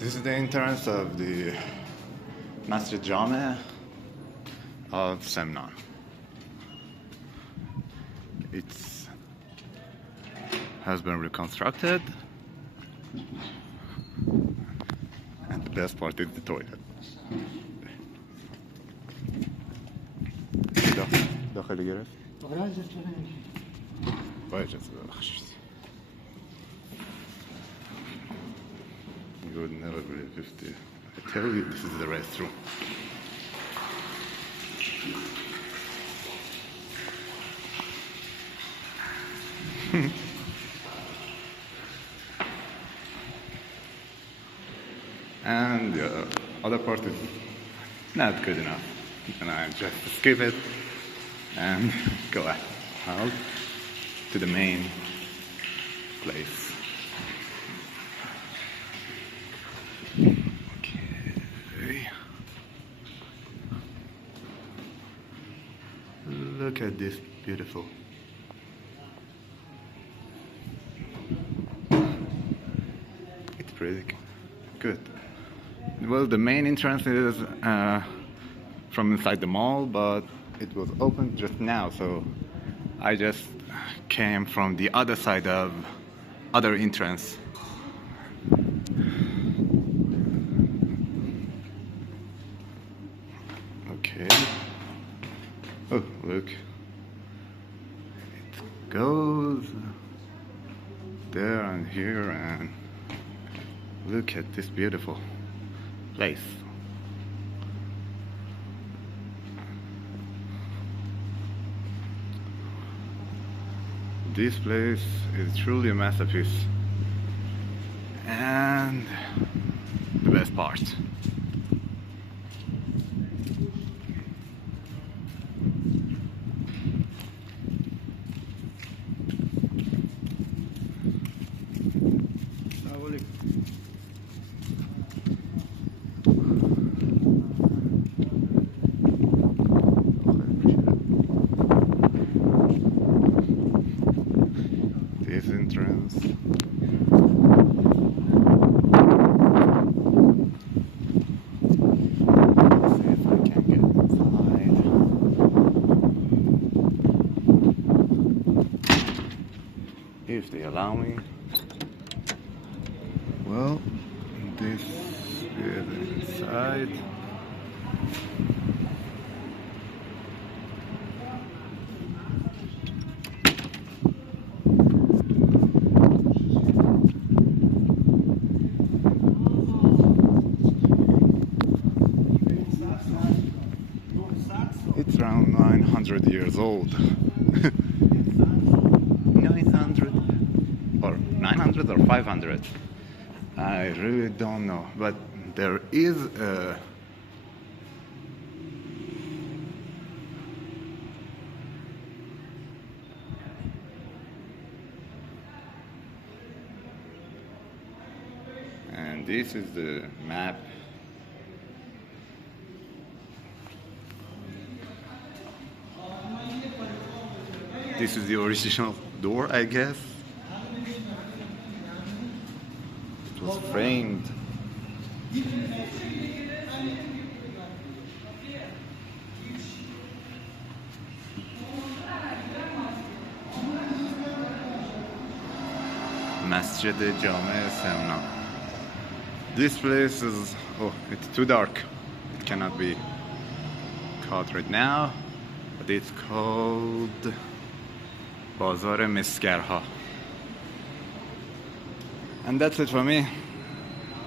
This is the entrance of the Masjid Jameh of Semnan. It has been reconstructed, and the best part is the toilet. داخل گرفت؟ با اجازه ببخشید. You would never believe it. I tell you, this is the restroom. And the other part is not good enough. And I just skip it and go out to the main place. Okay. Look at this beautiful. It's pretty good. Well, the main entrance is from inside the mall, but it was open just now, so I just came from the other side of other entrance. Okay. Oh, look. It goes there and here, and look at this beautiful place. This place is truly a masterpiece, and the best part. This entrance. Let's see if I can get inside. If they allow me. Well, this is inside. It's around 900 years old. 900 or 900 or 500. I really don't know, but there is a and this is the map. This is the original door, I guess. It was framed. Masjid Jameh Semnan. This place is, oh, it's too dark. It cannot be caught right now, but it's called بازار مسگرها. And that's it for me.